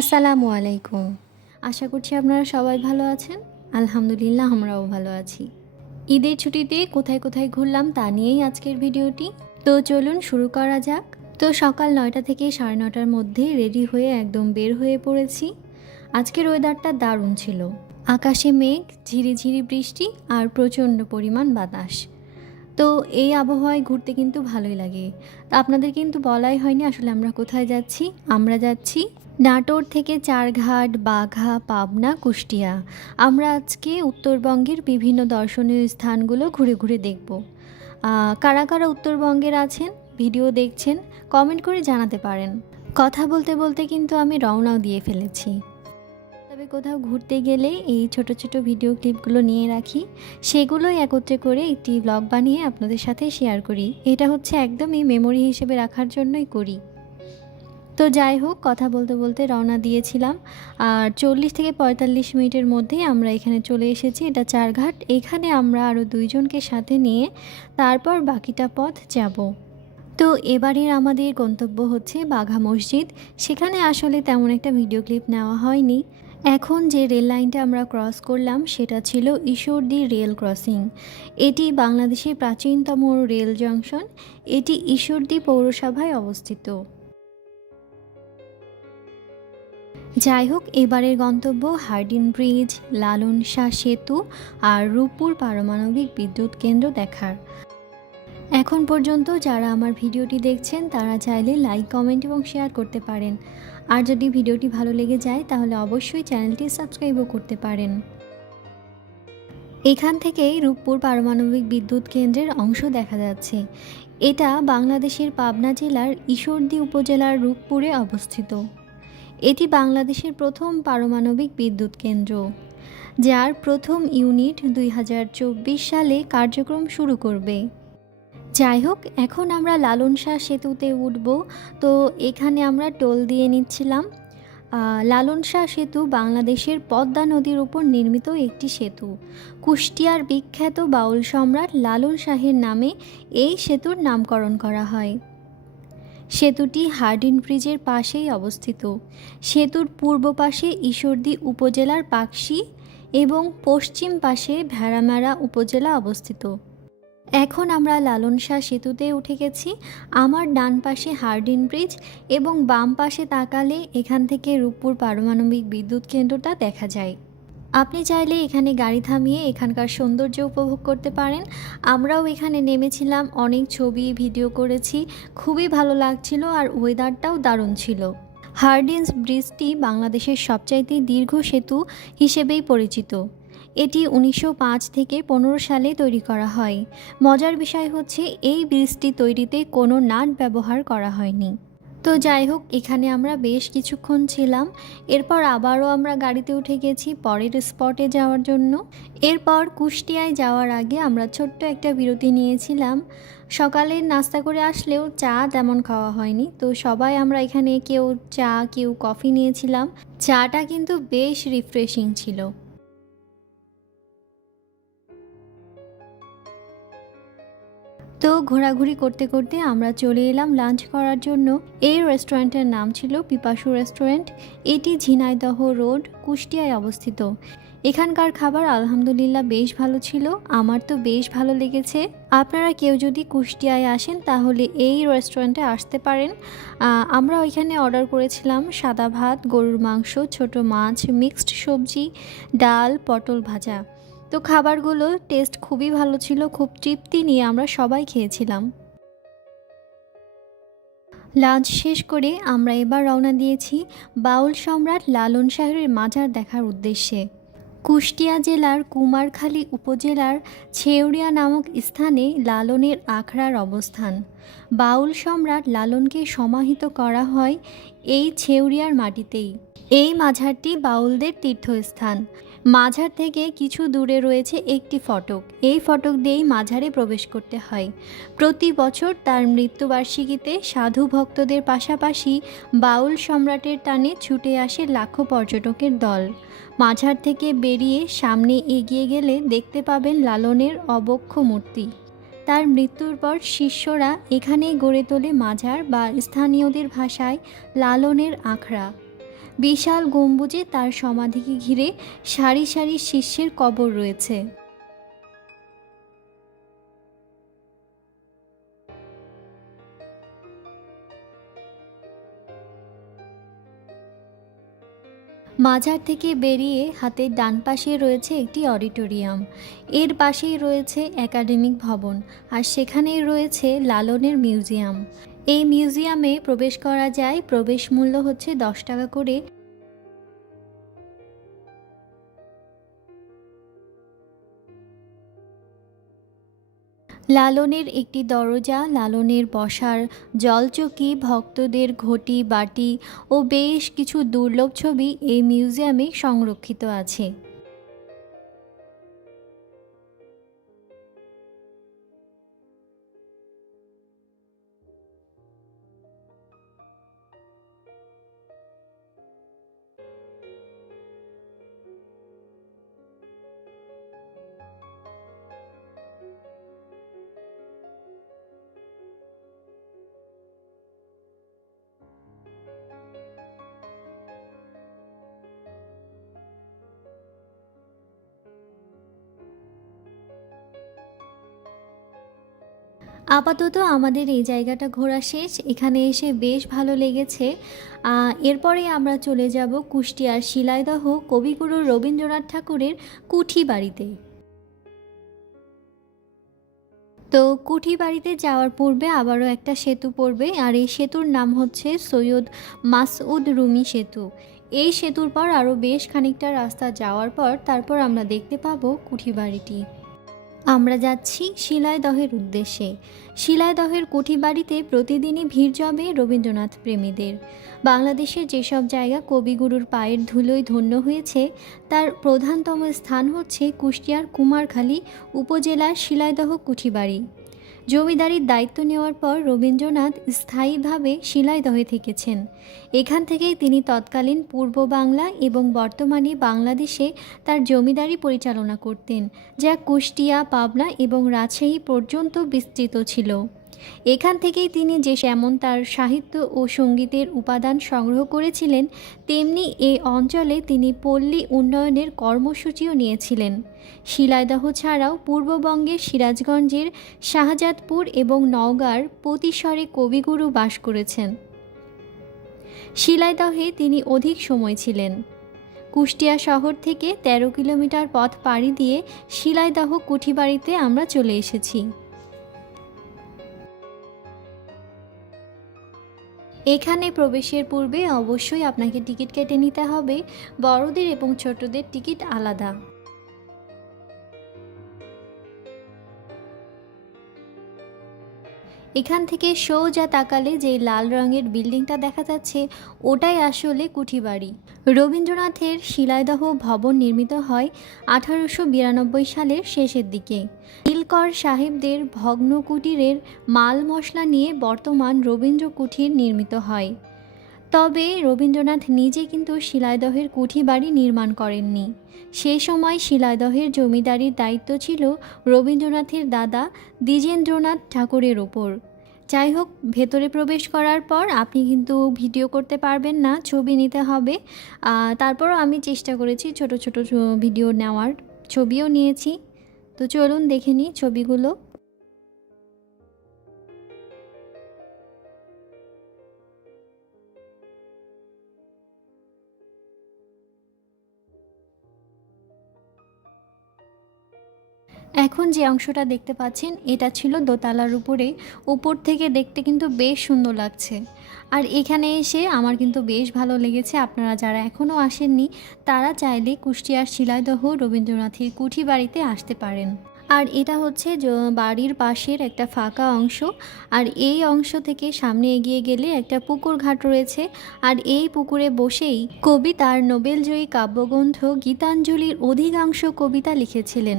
আসসালামু আলাইকুম। আশা করছি আপনারা সবাই ভালো আছেন। আলহামদুলিল্লাহ, আমরাও ভালো আছি। ঈদের ছুটিতে কোথায় কোথায় ঘুরলাম তা নিয়েই আজকের ভিডিওটি। তো চলুন শুরু করা যাক। তো সকাল নয়টা থেকে সাড়ে নটার মধ্যে রেডি হয়ে একদম বের হয়ে পড়েছি। আজকের ওয়েদারটা দারুণ ছিল। আকাশে মেঘ, ঝিরিঝিরি বৃষ্টি আর প্রচণ্ড পরিমাণ বাতাস। তো এই আবহাওয়ায় ঘুরতে কিন্তু ভালোই লাগে। তা আপনাদের কিন্তু বলাই হয়নি আসলে আমরা কোথায় যাচ্ছি, আমরা যাচ্ছি নাটোর থেকে চারঘাট, বাঘা, পাবনা, কুষ্টিয়া। আমরা আজকে উত্তরবঙ্গের বিভিন্ন দর্শনীয় স্থানগুলো ঘুরে ঘুরে দেখব। কারা কারা উত্তরবঙ্গের আছেন? ভিডিও দেখছেন? কমেন্ট করে জানাতে পারেন। কথা বলতে বলতে কিন্তু আমি রওনাও দিয়ে ফেলেছি। তবে কোথাও ঘুরতে গেলে এই ছোট ছোট ভিডিও ক্লিপগুলো নিয়ে রাখি। সেগুলোই একত্রে করে একটি ব্লগ বানিয়ে আপনাদের সাথে শেয়ার করি। এটা হচ্ছে একদমই মেমোরি হিসেবে রাখার জন্যই করি। তো যাই হোক, কথা বলতে বলতে রওনা দিয়েছিলাম। আর চল্লিশ থেকে পঁয়তাল্লিশ মিনিটের মধ্যেই আমরা এখানে চলে এসেছি, এটা চারঘাট। এখানে আমরা আরও দুইজনকে সাথে নিয়ে তারপর বাকিটা পথ যাব। তো এবারের আমাদের গন্তব্য হচ্ছে বাঘা মসজিদ। সেখানে আসলে তেমন একটা ভিডিও ক্লিপ নেওয়া হয়নি। এখন যে রেল লাইনটা আমরা ক্রস করলাম, সেটা ছিল ঈশ্বরদী রেল ক্রসিং। এটি বাংলাদেশের প্রাচীনতম রেল জংশন। এটি ঈশ্বরদী পৌরসভায় অবস্থিত। যাই হোক এবারের গন্তব্য হার্ডিন ব্রিজ, লালন শাহ সেতু আর রূপপুর পারমাণবিক বিদ্যুৎ কেন্দ্র দেখার। এখন পর্যন্ত যারা আমার ভিডিওটি দেখছেন, তারা চাইলে লাইক, কমেন্ট এবং শেয়ার করতে পারেন। আর যদি ভিডিওটি ভালো লেগে যায়, তাহলে অবশ্যই চ্যানেলটি সাবস্ক্রাইবও করতে পারেন। এখান থেকেই রূপপুর পারমাণবিক বিদ্যুৎ কেন্দ্রের অংশ দেখা যাচ্ছে। এটা বাংলাদেশের পাবনা জেলার ঈশ্বরদী উপজেলার রূপপুরে অবস্থিত। এটি বাংলাদেশের প্রথম পারমাণবিক বিদ্যুৎ কেন্দ্র, যার প্রথম ইউনিট দুই হাজার চব্বিশ সালে কার্যক্রম শুরু করবে। যাই হোক, এখন আমরা লালন শাহ সেতুতে উঠব। তো এখানে আমরা টোল দিয়ে নিচ্ছিলাম। লালন শাহ সেতু বাংলাদেশের পদ্মা নদীর উপর নির্মিত একটি সেতু। কুষ্টিয়ার বিখ্যাত বাউল সম্রাট লালন শাহের নামে এই সেতুর নামকরণ করা হয়। সেতুটি হার্ডিন ব্রিজের পাশেই অবস্থিত। সেতুর পূর্ব পাশে ঈশ্বরদী উপজেলার পাকশি এবং পশ্চিম পাশে ভেড়ামারা উপজেলা অবস্থিত। এখন আমরা লালন শাহ সেতুতে উঠে গেছি। আমার ডান পাশে হার্ডিন ব্রিজ এবং বাম পাশে তাকালে এখান থেকে রূপপুর পারমাণবিক বিদ্যুৎ কেন্দ্রটা দেখা যায়। আপনি চাইলে এখানে গাড়ি থামিয়ে এখানকার সৌন্দর্য উপভোগ করতে পারেন। আমরাও এখানে নেমেছিলাম, অনেক ছবি, ভিডিও করেছি। খুবই ভালো লাগছিল আর ওয়েদারটাও দারুণ ছিল। হার্ডিন্স ব্রিজটি বাংলাদেশের সবচাইতে দীর্ঘ সেতু হিসেবেই পরিচিত। এটি উনিশশো পাঁচ থেকে পনেরো সালে তৈরি করা হয়। মজার বিষয় হচ্ছে, এই ব্রিজটি তৈরিতে কোনো নাট ব্যবহার করা হয়নি। তো যাই হোক, এখানে আমরা বেশ কিছুক্ষণ ছিলাম। এরপর আবারও আমরা গাড়িতে উঠে গেছি পরের স্পটে যাওয়ার জন্য। এরপর কুষ্টিয়ায় যাওয়ার আগে আমরা ছোট্ট একটা বিরতি নিয়েছিলাম। সকালে নাস্তা করে আসলেও চা তেমন খাওয়া হয়নি। তো সবাই আমরা এখানে কেউ চা, কেউ কফি নিয়েছিলাম। চাটা কিন্তু বেশ রিফ্রেশিং ছিল। তো ঘোরাঘুরি করতে করতে আমরা চলে এলাম লাঞ্চ করার জন্য। এই রেস্টুরেন্টের নাম ছিল পিপাসু রেস্টুরেন্ট। এটি ঝিনাইদহ রোড, কুষ্টিয়ায় অবস্থিত। এখানকার খাবার আলহামদুলিল্লাহ বেশ ভালো ছিল। আমার তো বেশ ভালো লেগেছে। আপনারা কেউ যদি কুষ্টিয়ায় আসেন, তাহলে এই রেস্টুরেন্টে আসতে পারেন। আমরা ওইখানে অর্ডার করেছিলাম সাদা ভাত, গরুর মাংস, ছোট মাছ, মিক্সড সবজি, ডাল, পটল ভাজা। তো খাবারগুলো টেস্ট খুবই ভালো ছিল, খুব তৃপ্তি নিয়ে আমরা সবাই খেয়েছিলাম। লাঞ্চ শেষ করে আমরা এবার রওনা দিয়েছি বাউল সম্রাট লালন শাহের মাজার দেখার উদ্দেশ্যে। কুষ্টিয়া জেলার কুমারখালী উপজেলার ছেউরিয়া নামক স্থানে লালনের আখড়ার অবস্থান। বাউল সম্রাট লালনকে সমাহিত করা হয় এই ছেউরিয়ার মাটিতেই। এই মাঝারটি বাউলদের তীর্থস্থান। মাঝার থেকে কিছু দূরে রয়েছে একটি ফটক। এই ফটক দিয়েই মাঝারে প্রবেশ করতে হয়। প্রতি বছর তার মৃত্যুবার্ষিকীতে সাধু ভক্তদের পাশাপাশি বাউল সম্রাটের টানে ছুটে আসে লাখো পর্যটকের দল। মাঝার থেকে বেরিয়ে সামনে এগিয়ে গেলে দেখতে পাবেন লালনের অবক্ষ মূর্তি। তার মৃত্যুর পর শিষ্যরা এখানেই গড়ে তোলে মাঝার বা স্থানীয়দের ভাষায় লালনের আখড়া। বিশাল গম্বুজে তার সমাধিকে ঘিরে সারি সারি শিষ্যের কবর রয়েছে। মাজার থেকে বেরিয়ে হাতের ডান পাশে রয়েছে একটি অডিটোরিয়াম। এর পাশেই রয়েছে একাডেমিক ভবন আর সেখানেই রয়েছে লালনের মিউজিয়াম। এই মিউজিয়ামে প্রবেশ করা যায়, প্রবেশ মূল্য হচ্ছে দশ টাকা করে লালনের একটি দরজা, লালনের বসার জলচকি, ভক্তদের ঘটি, বাটি ও বেশ কিছু দুর্লভ ছবি এই মিউজিয়ামে সংরক্ষিত আছে। আপাতত আমাদের এই জায়গাটা ঘোরা শেষ। এখানে এসে বেশ ভালো লেগেছে। এরপরে আমরা চলে যাব কুষ্টিয়ার শিলাইদহ কবিগুরু রবীন্দ্রনাথ ঠাকুরের কুঠি বাড়িতে। তো কুঠি বাড়িতে যাওয়ার পূর্বে আবারও একটা সেতু পড়বে, আর এই সেতুর নাম হচ্ছে সৈয়দ মাসউদ রুমি সেতু। এই সেতুর পর আরও বেশ খানিকটা রাস্তা যাওয়ার পর তারপর আমরা দেখতে পাবো কুঠি বাড়িটি। আমরা যাচ্ছি শিলায়দহের উদ্দেশ্যে। শিলাইদহের কুঠি বাড়িতে প্রতিদিনই ভিড় জমে রবীন্দ্রনাথ প্রেমীদের। বাংলাদেশের যেসব জায়গা কবিগুরুর পায়ের ধুলোয় ধন্য হয়েছে, তার প্রধানতম স্থান হচ্ছে কুষ্টিয়ার কুমারখালী উপজেলার শিলায়দহ কুঠিবাড়ি। জমিদারির দায়িত্ব নেওয়ার পর রবীন্দ্রনাথ স্থায়ীভাবে শিলাইদহে থেকেছেন। এখান থেকেই তিনি তৎকালীন পূর্ব বাংলা এবং বর্তমানে বাংলাদেশে তার জমিদারি পরিচালনা করতেন, যা কুষ্টিয়া, পাবনা এবং রাজশাহী পর্যন্ত বিস্তৃত ছিল। এখান থেকেই তিনি যে যেমন তার সাহিত্য ও সঙ্গীতের উপাদান সংগ্রহ করেছিলেন, তেমনি এ অঞ্চলে তিনি পল্লী উন্নয়নের কর্মসূচিও নিয়েছিলেন। শিলাইদহ ছাড়াও পূর্ববঙ্গের সিরাজগঞ্জের শাহজাদপুর এবং নওগাঁর প্রতিস্বরে কবিগুরু বাস করেছেন। শিলাইদহে তিনি অধিক সময় ছিলেন। কুষ্টিয়া শহর থেকে ১৩ কিলোমিটার পথ পাড়ি দিয়ে শিলাইদহ কুঠিবাড়িতে আমরা চলে এসেছি। এখানে প্রবেশের পূর্বে অবশ্যই আপনাকে টিকিট কেটে নিতে হবে। বড়দের এবং ছোটদের টিকিট আলাদা। এখান থেকে সোজা তাকালে যে লাল রঙের বিল্ডিংটা দেখা যাচ্ছে, ওটাই আসলে কুঠিবাড়ি। রবীন্দ্রনাথের শিলাইদহ ভবন নির্মিত হয় আঠারোশো বিরানব্বই সালের শেষের দিকে। নীলকর সাহেবদের ভগ্ন কুটিরের মাল মশলা নিয়ে বর্তমান রবীন্দ্র কুঠির নির্মিত হয়। তবে রবীন্দ্রনাথ নিজে কিন্তু শিলাইদহের কুঠি বাড়ি নির্মাণ করেননি। সে সময় শিলাদহের জমিদারির দায়িত্ব ছিল রবীন্দ্রনাথের দাদা দ্বিজেন্দ্রনাথ ঠাকুরের ওপর। যাই হোক ভেতরে প্রবেশ করার পর আপনি কিন্তু ভিডিও করতে পারবেন না, ছবি নিতে হবে। তারপরও আমি চেষ্টা করেছি ছোট ছোট ভিডিও নেওয়ার। ছবিও নিয়েছি। তো চলুন দেখে নিই ছবিগুলো। এখন যে অংশটা দেখতে পাচ্ছেন, এটা ছিল দোতলার উপরে। উপর থেকে দেখতে কিন্তু বেশ সুন্দর লাগছে। আর এখানে এসে আমার কিন্তু বেশ ভালো লেগেছে। আপনারা যারা এখনও আসেননি, তারা চাইলে কুষ্টিয়ার শিলাইদহ রবীন্দ্রনাথের কুঠি বাড়িতে আসতে পারেন। আর এটা হচ্ছে বাড়ির পাশের একটা ফাঁকা অংশ। আর এই অংশ থেকে সামনে এগিয়ে গেলে একটা পুকুর ঘাট রয়েছে। আর এই পুকুরে বসেই কবি তার নোবেলজয়ী কাব্যগ্রন্থ গীতাঞ্জলির অধিকাংশ কবিতা লিখেছিলেন।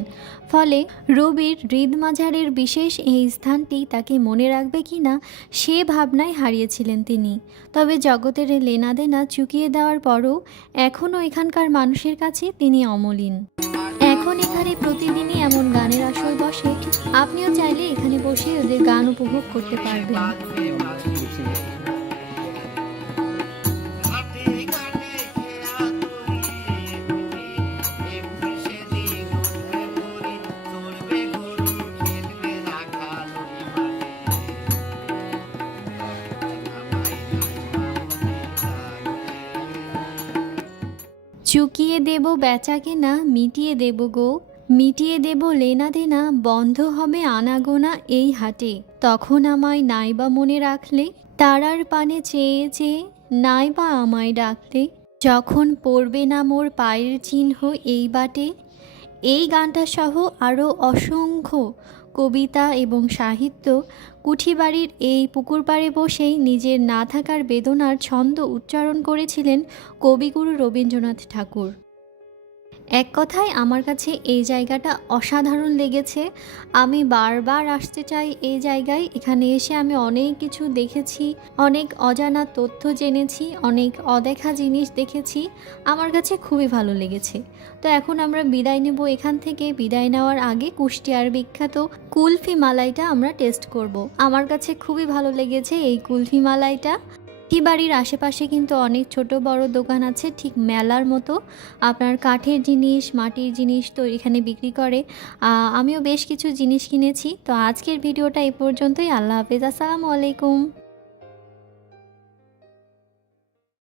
ফলে রবির হৃদমাঝারের বিশেষ এই স্থানটি তাকে মনে রাখবে কি না, সে ভাবনায় হারিয়েছিলেন তিনি। তবে জগতের লেনাদেনা চুকিয়ে দেওয়ার পরও এখনও এখানকার মানুষের কাছে তিনি অমলিন। এখন এখানে প্রতিদিনই এমন গানের আসর বসে, আপনিও চাইলে এখানে বসে ওদের গান উপভোগ করতে পারবেন। চুকিয়ে দেব বেচা কেনা মিটিয়ে দেব গো। মিটিয়ে দেব লেনা দেনা, বন্ধ হবে আনাগোনা এই হাটে। তখন আমায় নাইবা মনে রাখলে, তারার পানে চেয়ে চেয়ে নাইবা আমায় ডাকলে। যখন পড়বে না মোর পায়ের চিহ্ন এই বাটে। এই গানটা সহ আরও অসংখ্য কবিতা এবং সাহিত্য কুঠিবাড়ির এই পুকুর পাড়ে বসেই নিজের না থাকার বেদনার ছন্দ উচ্চারণ করেছিলেন কবিগুরু রবীন্দ্রনাথ ঠাকুর। এক কথায় আমার কাছে এই জায়গাটা অসাধারণ লেগেছে। আমি বারবার আসতে চাই এই জায়গায়। এখানে এসে আমি অনেক কিছু দেখেছি, অনেক অজানা তথ্য জেনেছি, অনেক অদেখা জিনিস দেখেছি। আমার কাছে খুবই ভালো লেগেছে। তো এখন আমরা বিদায় নেব এখান থেকে। বিদায় নেওয়ার আগে কুষ্টিয়ার বিখ্যাত কুলফি মালাইটা আমরা টেস্ট করব। আমার কাছে খুবই ভালো লেগেছে এই কুলফি মালাইটা। কি বাড়ির আশেপাশে কিন্তু অনেক ছোট বড় দোকান আছে, ঠিক মেলার মতো। আপনার কাঠের জিনিস, মাটির জিনিস তো এখানে বিক্রি করে। আমিও বেশ কিছু জিনিস কিনেছি। তো আজকের ভিডিওটা এ পর্যন্তই। আল্লাহ হাফেজ। আসসালামু আলাইকুম।